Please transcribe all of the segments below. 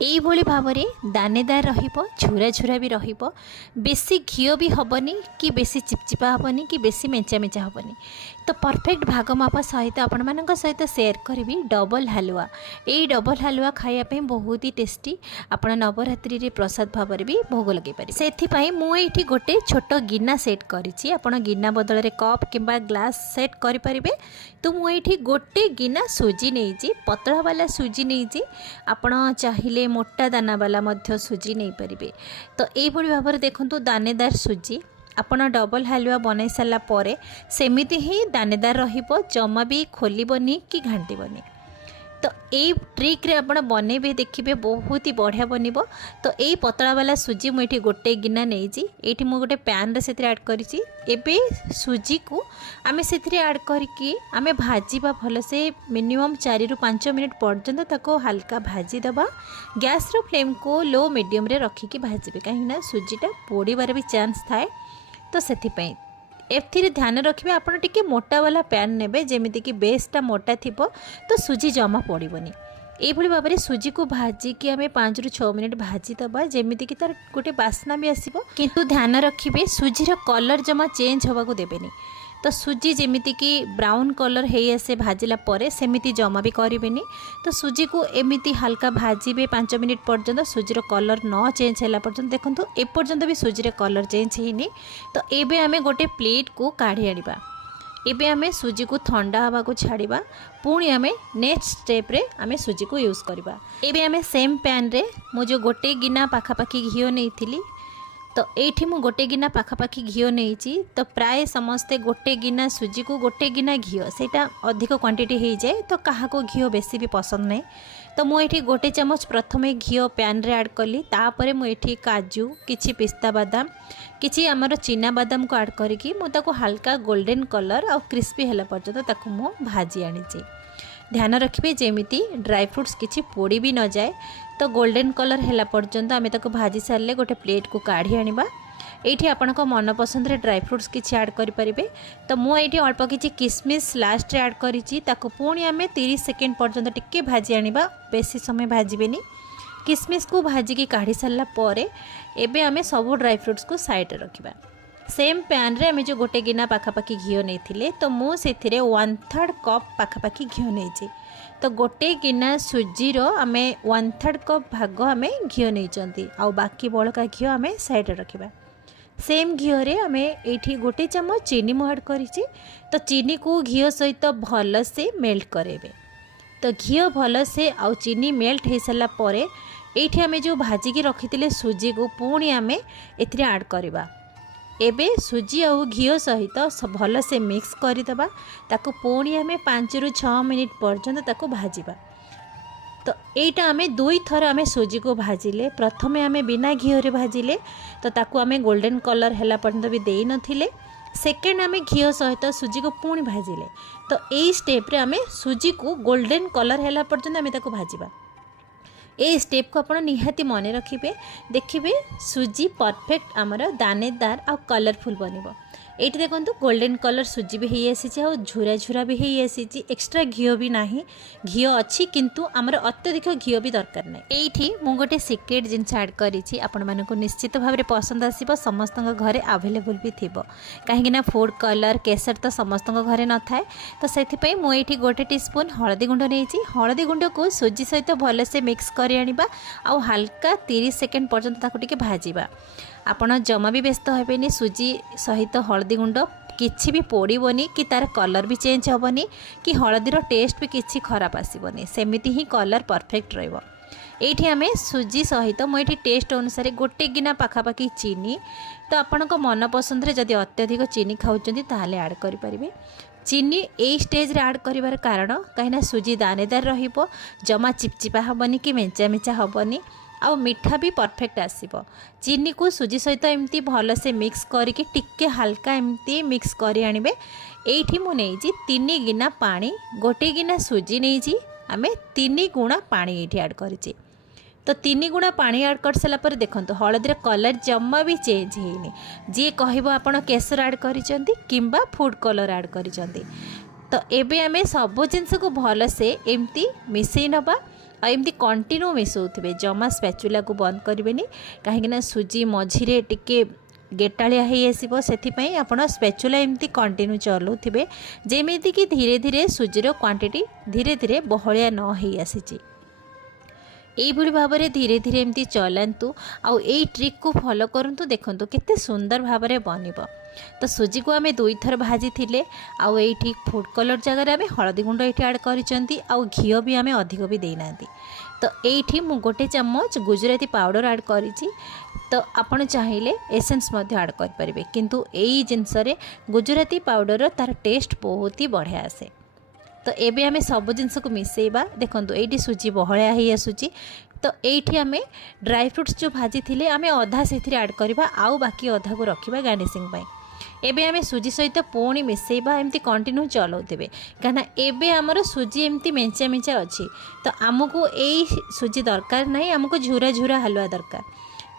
এইଭଳି ଭାବରେ ଦାନେଦାର ରହିବ, ଝୁରା ଝୁରା ବି ରହିବ। ବେଶୀ ଘିଅ ବି ହେବନି କି ବେଶୀ ଚିପଚିପା ହେବନି କି ବେଶୀ ମେଞ୍ଚା ମେଞ୍ଚା ହେବନି। ତ ପରଫେକ୍ଟ ଭାଗ ମାପ ସହିତ ଆପଣମାନଙ୍କ ସହିତ ସେୟାର କରିବି ଡବଲ୍ ହାଲୁଆ। ଏଇ ଡବଲ୍ ହାଲୁଆ ଖାଇବା ପାଇଁ ବହୁତ ହି ଟେଷ୍ଟି। ଆପଣ ନବରାତ୍ରିରେ ପ୍ରସାଦ ଭାବରେ ବି ଭୋଗ ଲଗାଇ ପାରିବେ। ସେଥିପାଇଁ ମୁଁ ଏଇଠି ଗୋଟେ ଛୋଟ ଗିନା ସେଟ୍ କରିଛି। ଆପଣ ଗିନା ବଦଳରେ କପ୍ କିମ୍ବା ଗ୍ଲାସ୍ ସେଟ୍ କରିପାରିବେ। ତ ମୁଁ ଏଇଠି ଗୋଟେ ଗିନା ସୁଜି ନେଇଛି, ପତଳା ବାଲା ସୁଜି ନେଇଛି। ଆପଣ ଚାହିଁଲେ ମୋଟା ଦାନା ବାଲା ମଧ୍ୟ ସୁଜି ନେଇପାରିବେ। ତ ଏଇଭଳି ଭାବରେ ଦେଖନ୍ତୁ ଦାନେଦାର ସୁଜି ଆପଣ ଡବଲ୍ ହାଲୁଆ ବନାଇ ସାରିଲା ପରେ ସେମିତି ହିଁ ଦାନେଦାର ରହିବ, ଜମା ବି ଖୋଲିବନି କି ଘାଣ୍ଟିବନି। ତ ଏଇ ଟ୍ରିକ୍ରେ ଆପଣ ବନେଇବେ, ଦେଖିବେ ବହୁତ ହି ବଢ଼ିଆ ବନିବ। ତ ଏଇ ପତଳା ବାଲା ସୁଜି ମୁଁ ଏଠି ଗୋଟେ ଗିନା ନେଇଛି। ଏଇଠି ମୁଁ ଗୋଟେ ପ୍ୟାନ୍ରେ ସେଥିରେ ଆଡ଼୍ କରିଛି। ଏବେ ସୁଜିକୁ ଆମେ ସେଥିରେ ଆଡ଼୍ କରିକି ଆମେ ଭାଜିବା ଭଲସେ, ମିନିମମ୍ 4 ରୁ 5 ମିନିଟ୍ ପର୍ଯ୍ୟନ୍ତ ତାକୁ ହାଲକା ଭାଜିଦେବା। ଗ୍ୟାସ୍ର ଫ୍ଲେମ୍କୁ ଲୋ ମିଡ଼ିୟମ୍ରେ ରଖିକି ଭାଜିବେ, କାହିଁକିନା ସୁଜିଟା ପୋଡ଼ିବାର ବି ଚାନ୍ସ ଥାଏ। ତ ସେଥିପାଇଁ ଏଥିରେ ଧ୍ୟାନ ରଖିବେ ଆପଣ ଟିକେ ମୋଟା ବାଲା ପ୍ୟାନ୍ ନେବେ, ଯେମିତିକି ବେସ୍ଟା ମୋଟା ଥିବ ତ ସୁଜି ଜମା ପଡ଼ିବନି। এইভাবে ভাবে সুজিকে ভাজিকি আমি 5 ରୁ 6 মিনিট ভাজিদেবা, যেমিতিকি তার গোটে বাস্না বি আসব। কিন্তু ধ্যান রাখবে সুজির কলর জমা চেঞ্জ হওয়া দেবেনি। তো সুজি যেমিতিকি ব্রাউন কলর হয়ে আসে ভাজিলা পরে, সেমিতি জমা বি করবেনি। তো সুজিকে এমিতি হালকা ভাজিবে 5 মিনিট পর্যন্ত, সুজির কলর ন চেঞ্জ হলা পর্যন্ত। দেখুন এপর্যন্ত বি সুজির কলর চেঞ্জ হয়নি। তো এবে আমি গোটে প্লেট को काढ़ी आनिबा। एबे आमे सुजी को ठंडा हवा को छाड़िबा, पुणी आमे नेक्स्ट स्टेप रे आमे सुजी को यूज करबा। एबे आमे सेम पैन रे मो जो गोटे गिना पाखापाखी घिओ नेइथिली, तो एठी मु गोटे गिना पाखापाखी घिओ नेइची। तो प्राय समस्ते गोटे गिना सुजी को गोटे गिना घिओ, सेटा अधिक क्वांटिटी हो जाए, तो क्या घिओ बेसी भी पसंद नहीं। तो मुझे गोटे चामच प्रथमे घिओ पैन रे ऐड कली, तापर मुझे काजू, किछि पिस्ता बादाम, किछि आमर चीना बादाम को ऐड करिकी मुझे हल्का गोल्डन कलर आ क्रिस्पी होला पर्यंत ताकू मु भाजी आनीची। ध्यान रखिए जेमिति ड्राई फ्रूट्स किछि पोड़ी भी न जाए। तो गोल्डन कलर हैला पर्यंत आमे ताको भाजी सारले गोटे प्लेट को काढ़ी आनिबा। एठी आपनक मन पसंद रे ड्राई फ्रूट्स किछि ऐड करि परिबे। तो मु एठी अल्प किछि किसमिस लास्ट रे ऐड करिछि, ताको पुणी आमे 30 सेकेंड पर्यंत टिके भाजी आनिबा, बेसी समय भाजिबेनी। किसमिस को भाजिकी काढ़ी सारला परे एबे आमे सब ड्राई फ्रूट्स को साइड रे रखिबा। सेम पैन रे आमे जो गोटे गिना पाखापाखी घिओ नेइथिले, तो मु सेथिरे 1/3 कप पाखापाखी घिओ नेइछि। तो गोटे गिना सुजीर आमे 1/3 कप भाग आमे घिओ नेइचंती, आ बाकी बळका घिओ आमे साइड रे रखिबा। सेम घिओ रे आमे एठी गोटे चम्मच चीनी मु ऐड करिछि। तो चीनी को घिओ सहित भल से मेल्ट करेबे। तो घिओ भल से आ चीनी मेल्ट हो सारा परे एठी आमे जो भाजिकी रखिथिले सुजी को पुणी आमे एथिरे ऐड करबा। एबे सुजी आ घिओ सहित भल से मिक्स करदेबा, ताको पुणी आमे 5 ରୁ 6 मिनिट पर्यंत ताको भाजिबा। तो एटा आमे 2 थर आमे सुजी को भाजिले, प्रथमे आमे बिना घिओ रे भाजिले, तो ताको आमे गोल्डन कलर हैला पर्यंत भी देई नथिले। सेकेंड आमे घिओ सहित सुजी को पुणी भाजिले। तो एई स्टेप रे आमे सुजी को गोल्डन कलर हैला पर्यंत आमे ताको भाजिबा। ए स्टेप को आपण निहाती मन रखिए, देखिए सुजी परफेक्ट आमर दानेदार आ कलरफुल बनिबो। एठी देखंतु गोल्डन कलर सुजी भी हेई आसी, आ झुरा झुरा भी हेई आसी। एक्स्ट्रा घिओ भी नाही, घिओ अच्छी किंतु आमर अत्यधिक घिओ भी दरकार नहीं। एठी मु गोटे सीक्रेट जिनस ऐड करिछि, आपण मानको निश्चित भाव में पसंद आसीबो, समस्त घरे अवेलेबल भी थिबो। काहेकि ना फूड कलर केसर तो समस्त घरे न थाए। तो सेथि पई मु एठी गोटे टीस्पून हळदी गुंड नेइछि। हळदी गुंड को सुजी सहित भल से मिक्स करि आनिबा, आ हल्का 30 सेकेंड पर्यंत ताको टिके भाजिबा। आपण जमा भी व्यस्त हेबेनी, सुजी सहित हळदी गुंड किछि भी पोड़ीबनी कि तार कलर भी चेंज हेबनी कि हळदीर टेस्ट भी किछि खराब आसीबनी, सेमिति ही कलर परफेक्ट रहइबो। एठी आमे सुजी सहित मुझे टेस्ट अनुसार गोटे गिना पाखापाखी चीनी, तो आपणक मन पसंद रे जदि अत्यधिक चीनी खाउचंती ताहले ऐड करि परिबे। चीनी ए स्टेज रे ऐड करिवार कारण कहिना सुजी दानेदार रहिबो, जमा चिपचिपा हेबनी कि मेंचा मेंचा हेबनी, आ मिठा भी परफेक्ट आसीबो। चीनी को सुजी सहित एमती भल से मिक्स करके टिके हल्का एमती मिक्स करि आनिबे। एठी मु नेइछि 3 गिना पानी, गोटे गिना सुजी नेइछि आमे 3 गुणा पानी एठी ऐड करिछि। तो 3 गुणा पानी ऐड कर सारा पर देखंतु हळदीर कलर जम्मा भी चेंज हेइनी। जी कहबो आपण केसर ऐड करिसंती किंबा फूड कलर ऐड करिसंती। तो एबे आमे सब जिंस को भल से एमती मिसई नबा, एमती कंटिन्यू मिसौथे जमा स्पैचुला को बंद करेंगे कहीं सुजी मझिरे टिके गेटालिया हो से आप स्पैचुला एमती कंटिन्यू चलाउे जमीती कि धीरे धीरे सुजीर क्वांटिटी धीरे धीरे बहलिया न हो आसी यही भाव में धीरे धीरे एमती चलातु आउ यही ट्रिक को फॉलो करंतु देखंतु केते सुंदर भाव में बनिबो। तो सुजी को आमे 2 थर भाजी थिले आउ एठी फूड कलर जगह आमे हळदी गुंड एठी ऐड करिसेंती आउ घियो भी आमे अधिक भी देनांती। तो एठी मु गोटे चम्मच गुजराती पाउडर ऐड करिछि। तो आपण चाहिए एसेंस मध्य ऐड कर परिबे किंतु एई जिंस रे गुजराती पाउडर तार टेस्ट बहुत ही बढ़िया आसे। तो एबे आमे सब जिनस को मिसेइबा देखंतु एठी सुजी बहळिया ही आसुची। तो एठी आमे ड्राई फ्रूट्स जो भाजी थिले आमे अधा सेथिरे ऐड करबा आउ बाकी अधा को रखिबा गार्निशिंग पई। एबे आमे सुजी सहित पुणी मिसेइबा एमती कंटिन्यू चलाउथिबे काना एबे हमर सुजी एमती मेंचा मेंचा अछि। तो आमको एई सुजी दरकार नाही आमको झुरा झुरा हलवा दरकार।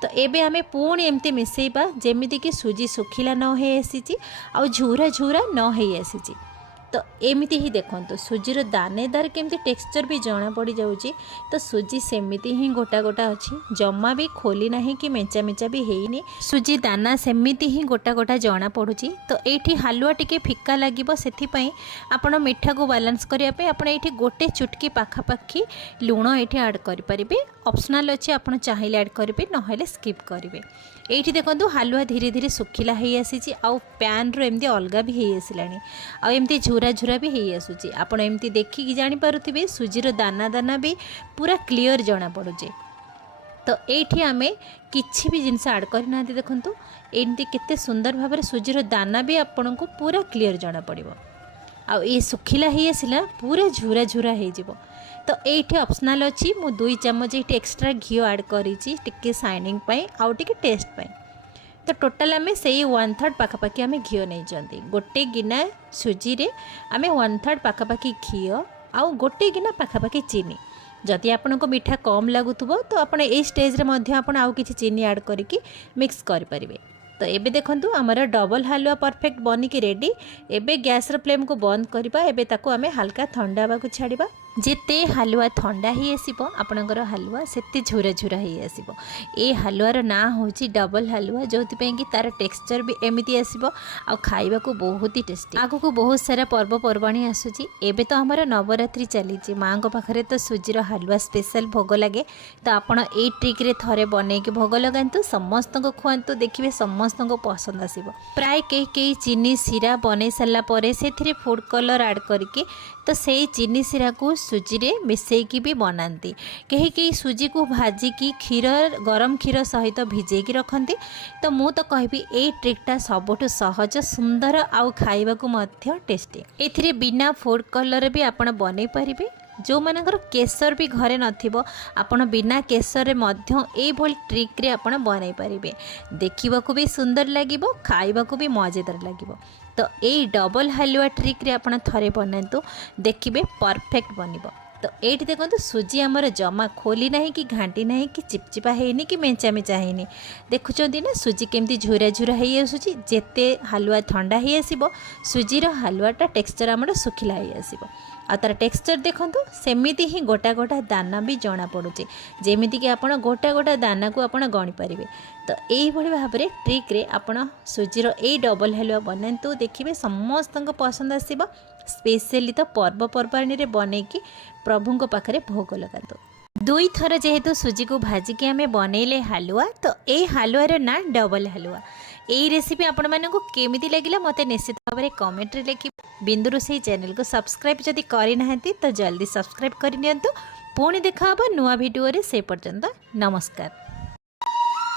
तो एबे आमे पुणी एमती मिसेइबा जेमिति कि सुजी सुखिला न हे आसीची आ झुरा झुरा न हे आसीची। तो एमती ही देखो सुजीर दानेदार केमती टेक्सचर भी जना पड़ जाऊँगी। तो सुजी सेमिति ही गोटा गोटा अच्छी जमा भी खोली ना कि मेंचा मेंचा भी हैनी सुजी दाना सेमिति ही गोटा गोटा जना पड़ुची। तो ये हालुआ टिके फिका लगे से आपण मिठा को बालांस करने आप ये गोटे चुटकी पाखापाखी लुण ये ऐड करेंगे ऑप्शनल अच्छे आप चाहिए ऐड करेंगे ना स्किप करेंगे। ये देखो हालुआ धीरे धीरे सुखिला हो आसी आउ पैन रो एमती अलग भी हो आसलानी आ एमती झुरा झुरा भी हो आसूची। आपण एमती देखिकी जानीपारुथिबे सुजीर दाना दाना भी पूरा क्लीयर जना पड़ुचे। तो ये आमे किछि भी जिनस ऐड करना देखंतु एमती केते सुंदर भाव में सुजीर दाना भी आपन को पूरा क्लीयर जना पड़िबो आ ये सुखिला हो आसला पूरा झुरा झुरा हो जिवो। तो ये ऑप्शनल अच्छी मु 2 चम्मच ये एक्स्ट्रा घी ऐड करिछि टिके शाइनिंग पई आउ टिके टेस्ट पई। तो टोटाल आमे से 1/3 पाखापाखी आमे घी नहीं जाती गोटे गिना सुजी रे आमे 1/3 पाखापाखी घी आउ गोटे गिना पाखापाखी चीनी। जदि आपन को मीठा कम लगुथबो तो आपण ए स्टेज रे मध्य आपण आउ किछि चीनी ऐड करिकि मिक्स करि परिबे। तो एबे देखंतु हमर डबल हलवा परफेक्ट बनिकी रेडी। एबे गैस रो फ्लेम को बंद करबा एबे ताको आमे हल्का ठंडा हवा को छाड़िबा। जेते हलवा ठंडा ही आसीबो आपणकर हलवा सेते झुरा झुरा ही आसीबो। ए हलवार ना होची डबल हलवा जोथि पे कि तार टेक्सचर भी एमिति आसीबो आ खाइबा को बहुत ही टेस्टी। आगो को बहुत सारा पर्व पर्वाणी आसुची। एबे तो हमर नवरात्रि चलीची मां को पाखरे तो सुजीर हलवा स्पेशल भोग लागे। तो आपण ए ट्रिक रे थरे बने के भोग लगांतु समस्त को खुआंतु देखिबे समस्त को पसंद आसीबो। प्राय कई चीनी सिरा बने सारा परे सेथिरे फूड कलर ऐड करके तो से चीनी सिरा को सुजी रे मिसेकी भी बनाती। कहीं सुजी को भाजिकी क्षीर गरम क्षीर सहित भिजेकी रखती। तो मु तो कहबी ए ट्रिकटा सबुठु सहज सुंदर आउ खाइबा को मध्य टेस्टी। एथिरे बिना फूड कलर भी आपण बनै परिबे। जो मानकर केसर भी घरे नथिबो आपण बिना केसर मध्य ए भल ट्रिक रे आपण बनै परिबे। देखिबा को भी सुंदर लागिबो खाइबा को भी मजेदार लागिबो। तो ये डबल हलवा ट्रिक रे आपण थरे बनातु देखिबे परफेक्ट बनिबो। तो ये देखो सुजी आमर जमा खोली ना कि घाटी ना कि चिपचिपा हैनी कि मेंचा मेंचा हैनी देखुंत ना सुजी केमती झुरा झुरा हो आसूची। जेते हलवा ठंडा हो आसीबो सुजीर हलवाटा टेक्सचर आमर सुखिला हो आसीबो आ तार टेक्सचर देखंतु सेमिति ही गोटा गोटा दाना भी जना पड़ुचे जेमिति कि आपण गोटा गोटा दाना को आपण गणी पारिबे। तो यही भाव में ट्रिक रे आपण सुजीर ए डबल हलवा बनातु देखिए समस्त पसंद आसीबो। स्पेशली तो पर्वपर्वाणी रे बनैकी प्रभु को पाखरे भोग लगातु। 2 थर जेहेतु सुजी को भाजिकी आमे बनैले हलवा तो ए हलवार ना डबल हलवा। यही रेसिपी आपण मानकु केमिति लागिला मते निश्चित भाव में कमेंट रे लिखि। बिंदु रोषेई चैनल को सब्सक्राइब जदि करि नाहंती तो जल्दी सब्सक्राइब करि नियंतु। पुणी देखा हबो नुआ वीडियो रे। से पर्यंत नमस्कार।